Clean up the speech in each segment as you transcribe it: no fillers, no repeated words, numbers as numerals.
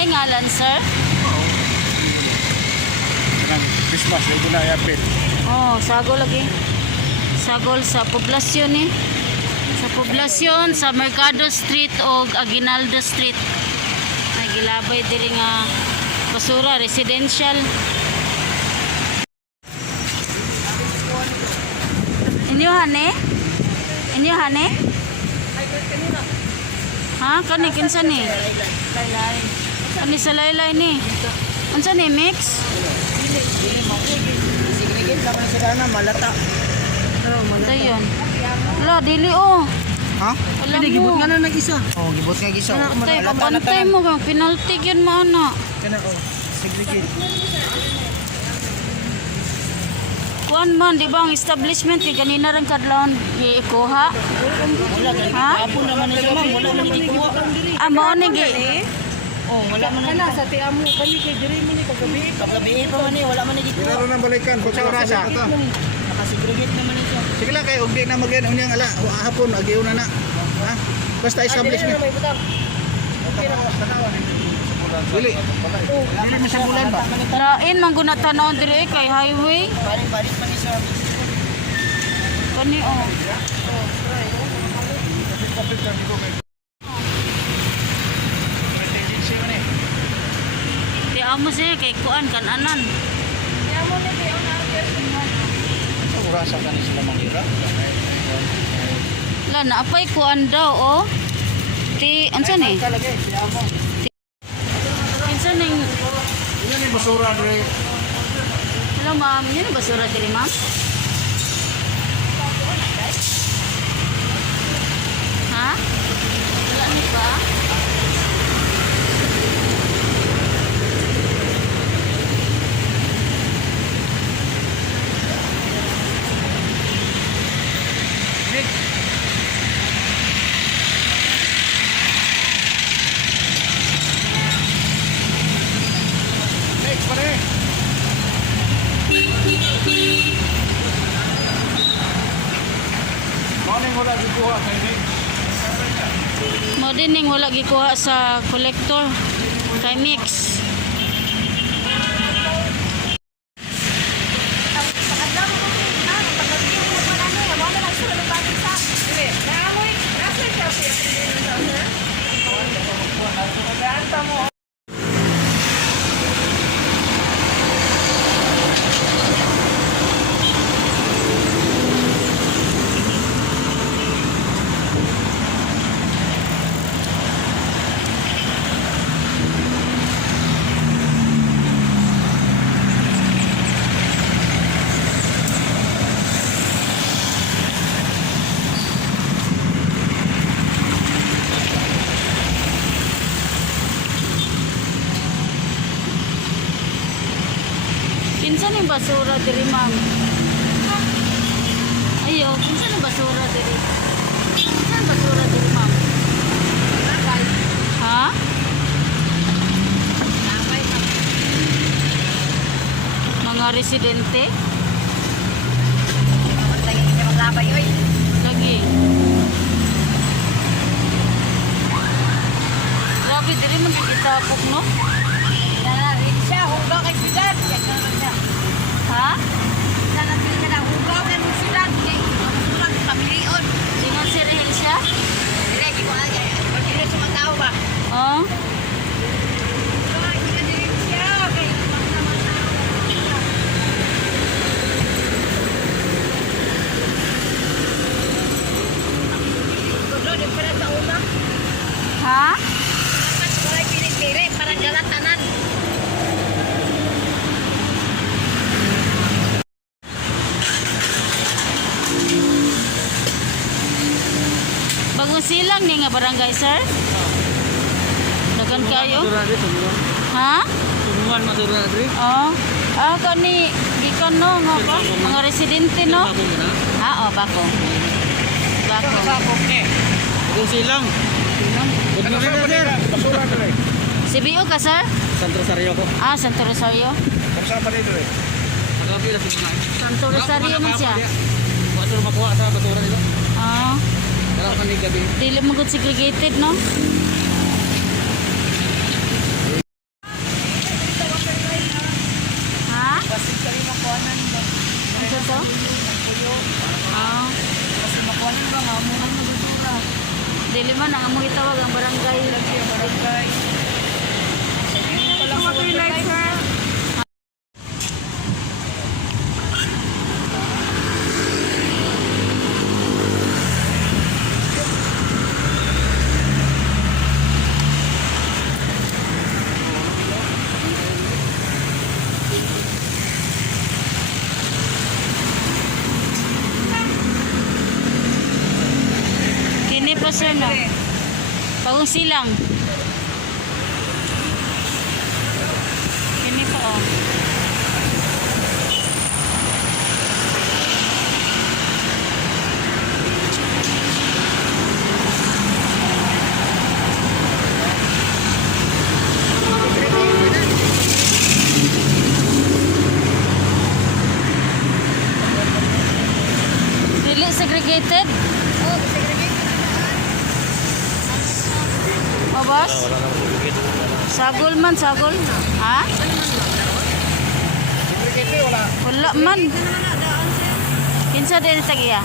May ngalan, sir? Christmas, ito na i-appeal. Oh, sagol lagi. Sagol sa poblasyon ni. Sa poblasyon, sa Mercado Street o Aguinaldo Street. Nagilabay diri nga basura, residential. Inyo hane? Inyo hane? Ha? Kani kinsa ni? Kani sa laylay ni. Unsa ni mix? Sigigit lang sila na malata. Ito yun. Wala, dili oh. Ha? Wala Hindi, gibot mo. nga na nag-isa. Oh, gibot nga isa. Tay, pabantay mo kang penalty yun mo ana. Kana oh, segregate. Kuan man, di ba ang establishment ni kanina rin kadlawon ikuha? Ha? Apon naman nila ma'am, wala man gikuha. Ah, mao ni gi. Oh, wala man Kana sa tiamo kami kay diri mo ni kagabi. Kagabi pa man ni, wala man gikuha. Pero nang balikan kung sa orasa. Nakasegregate naman ito. Sige lang kay ugdi na magyan unyang ala hapon agiyon na. Ha? Basta establishment. May butang. Okay ra. Dili. Dili mo sa bulan ba? Lain man guna tanawon diri kay highway. Balik man ni sa Kani oh. Di amo siya kay kuan kan anan. Tiamo ni kay on order. Sa orasa ka ni sila mangira. La naapay kuan daw oh. Ti unsa ni? Kalagay, siya mo. Kinsa ning Ini ni basura dre. hello ma'am, yun ang basura diri ma'am? Ha? Wala ni ba? Next pa rin. Morning wala gikuha kay next. Mo din ning wala gikuha sa collector kay mix. Kinsa ning basura diri ma'am? Ayo, kinsa ning basura diri? Kinsa ning basura diri ma'am? Ha? Mga residente? Lagi. Grabe diri man gitapok no? Ha? Ingon si Rahel siya? Oh. Ha? Parang galatanan. Bagong silang ni nga barangay, sir? Dagan kayo? Ha? Tumuan madura dre. Oh. Ah, kani gikan no nga ka? Mga residente no? Ha, oh, bako. Bako. Sapok ni. Ito silang. Ano sa basura dre? CBO ka, sir? Santo Rosario ko. Ah, Santo Rosario. Kung sa pa dre? Magabi na sila na. Santo Rosario man siya. Wato makuha sa basura nila. Ah, Kailangan kami gabi. dili mo gud segregated no? Dili man ang among itawag ang barangay. Barangay. Wala ko like sir. Kini pa sir na. Pagong silang. Kini pa oh. Dili segregated? Oh, boss? Wala na po bigit. Sagol man, sagol. Ha? Wala man. Kinsa din tagiya?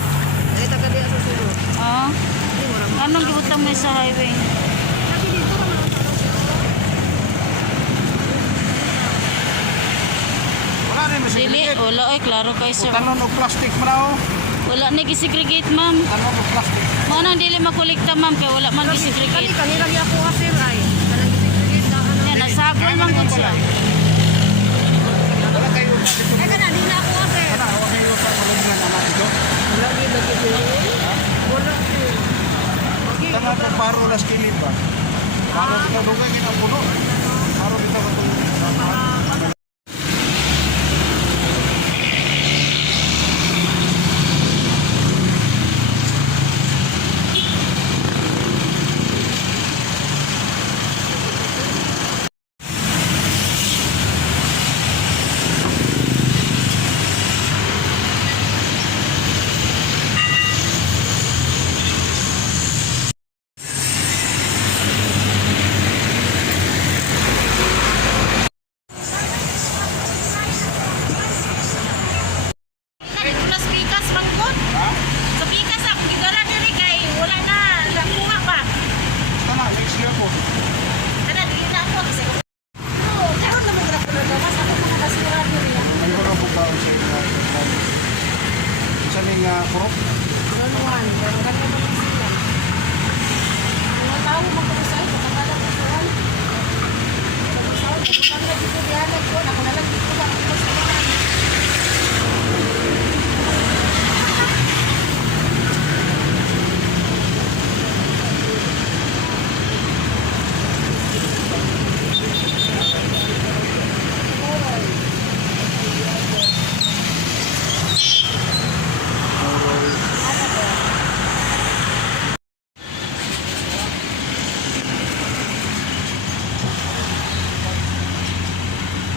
Ay taga diya sa sulo. Oo. Anong gibutang mo sa highway? Wala rin mo Dili, segregate. wala ay klaro kay sir. Tanon og plastic mo na oh. Wala ni gisegregate ma'am. Tanon og plastic. Mo nang dili makolekta ma'am kay wala man gisegregate. Kanila niya ako kasi ay. Kanang gisigit na ano. Yan, nasagol man gud siya. Wala kayo plastic. Ay kana di na ako kasi. Wala kayo pa malunggan anak ito. Wala ni lagi ko. Wala. Tama po paro las kilid ba? Paro kita dugay kita puno. Paro kita katong Plus pikas pangkot. Sa pikas ako gigara diri kay wala na nakuha pa. Tana, next year po. Kana di na ako kasi. Oh, karon na mo ra ko na mas ako mga basura diri. Ngayon na po ba sa inyo? Sa ning prop? Lanuan, pero kanya mo sila. Ano tao mo ko sa ito kakala ko sa wala. Sa kanya dito diyan ko na ko na lang dito ba ko sa wala.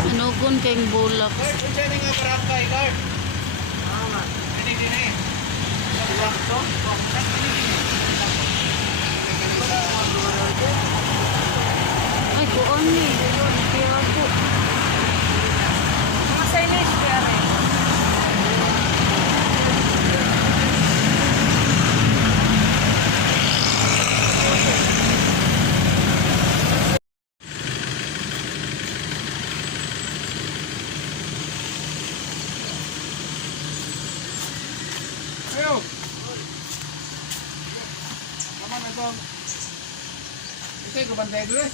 Anugon kayong bulak. Lord, unsa ning barangay, Lord? Ini dini. Ay, kuon ni. Kaya ako. Mga signage kaya rin. Ayo. Naman ito. Ito yung bantay dulu.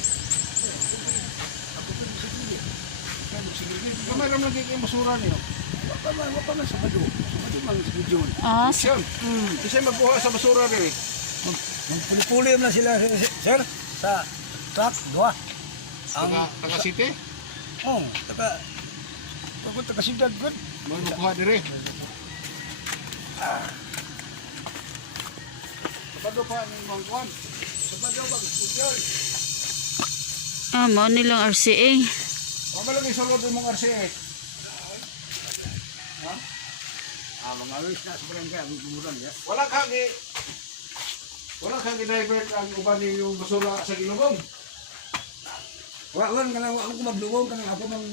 Kamay naman kayo masura niyo. Wapa man sa bado. Sa bado man sa video. Ah, Siyan. Kasi magkuha sa basura rin. Magpuli-puli na sila, sir, sa truck, dua. Taga city. Oh, taga sidad good. Magkuha diri. Sabado pa ni Mangkuan. Sabado ba studio? mo nilang RCA. Wala lang isulod mong RCA. Ha? Mga wis na sa barangay, ang gumuran ya. Wala kang i-divert ang uban yung basura sa Gilugong. Wawan ka na, ako maglungong ka na, ako mang,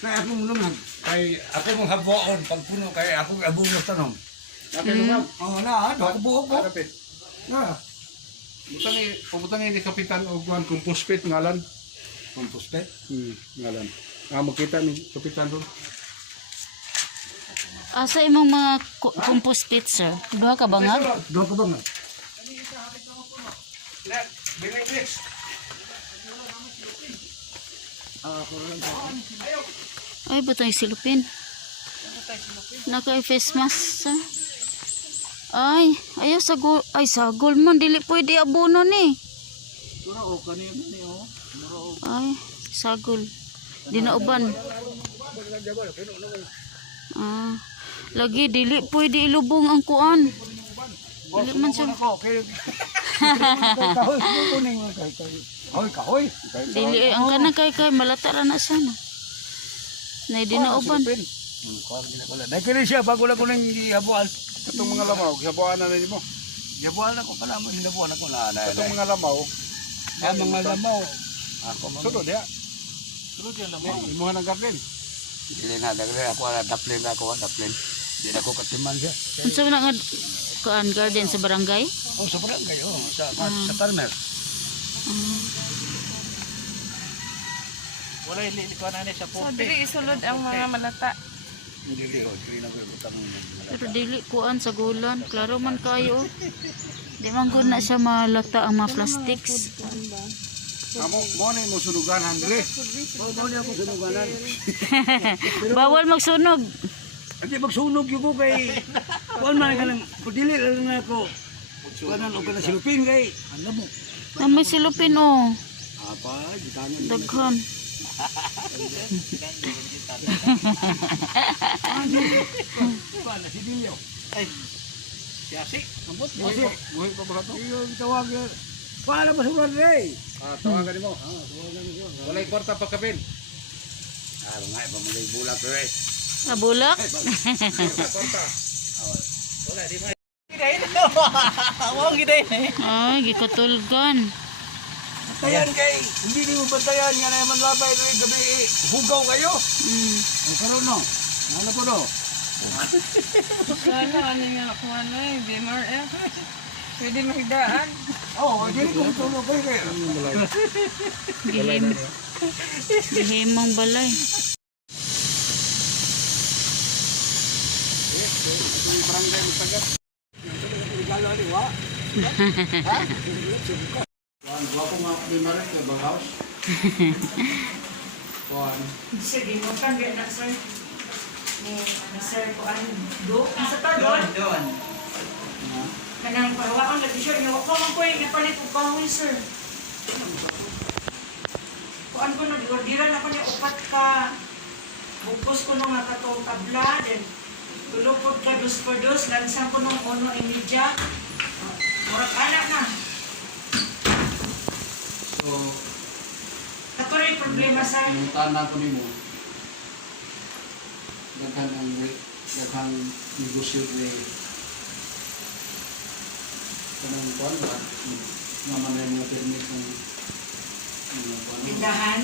na ako mulungan. Kay ako mong habuon, pagpuno kay ako abong ng tanong. Natin naman. Oo na, ako buo ko. Harapit. Na. Pabutang ni kapitan og kuan compost pit ngalan. Compost pit. Ngalan. Makita ni kapitan ron. Asa imong mga compost pit, sir? Duha ka bangag? Doon ka ba nga? Net, bilang next. Ay, butang silupin. Naka-face mask, sir. Ay, ayaw sagol. Ay, sagol man. Dili pwede abono ni. Ay, sagol. Di na uban. Ah, lagi dili pwede ilubong ang kuan. Dili man siya. Kahoy, kuning mo kay. Kahoy. Dili ang kanang kay malata ra na siya na. Nay di na uban. Wala. Nakili siya bago lang ko nang ihabuan. Katong mga lamaw, gihabuan na nimo. Ihabuan ako pala mo, hinabuan ako na. Katong mga lamaw, Kaya mga lamaw. sunod ya. Sunod yan lamaw. Imuha ng garden. Dili na, dagre ako daplin ako, daplin. Di na ko katiman siya. Unsa man nga kuan garden sa barangay? Oh, sa barangay, sa farmer. Wala ili ko na ni sa So, puti. dili isulod ang mga malata. Dili, dili na ko utang. Pero dili kuan sa gulan, klaro man kayo. Di man gud na siya malata ang mga plastics. Amo mo ni mo sunugan Andre. Oh, mo niya ako sunuganan. Bawal magsunog. Hindi magsunog yung ko kay kuan man ka lang, dili lang na ako. Kuanan o ka na silupin kay. Ano mo? Na may silupin oh. Apa, gitangan. Daghan. Kuan na si Dilio. Ay. Siyasi. Ambot mo Buhi si. buhi pa ba to? Iyo tawag. Paano ba sugan ray? Tawagan nimo. Walay kwarta pa kapin. Ah, nga ba mo bulak ray. Nabulak. Kwarta. Wala di ba? Awang gid eh. Ay, gikatulgan. Tayan kay, hindi ni mo bantayan nga naman labay ray gabi hugaw kayo. Ang karon no. Ano po no? Ano nga ako BMRF. Pwede mahigdaan. Oh, dili ko tulog kay kay. Gihimong balay. Barangay Mutagat. Regalo ni wa. Kuan gwapo nga ni Marek nga bang house. Kuan. Sige, mo kan din na sir. Ni sir ko an do sa ta doon. Kanang pahawakan lagi sir, yo ko man ko yung ipalit og kahoy sir. Kuan ko na diordiran ako niya upat ka bukos ko nung nga katong tabla then tulupod ka dos por dos lansang ko nung ono imidya. Murag anak na. So, Kato rin problema sa yung tanan ko nimo. Daghang negosyo ni kanang kuan ba? Mamanay mo permit ng kuan. tindahan.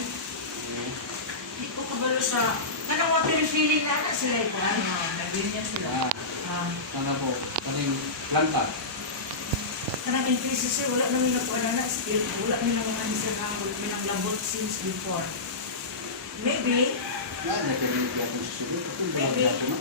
Di ko kabalo sa kanang water feeling na sila ito. Nagbinya sila. Kana po, kaning planta. Kanang NPCC, wala namin nakuha na skill. Wala namin nakuha ni Sir Hang. Wala namin ang labot since before. Maybe, Nga, nagkaroon ko ako sa sulod. Ako wala Maybe. ako na.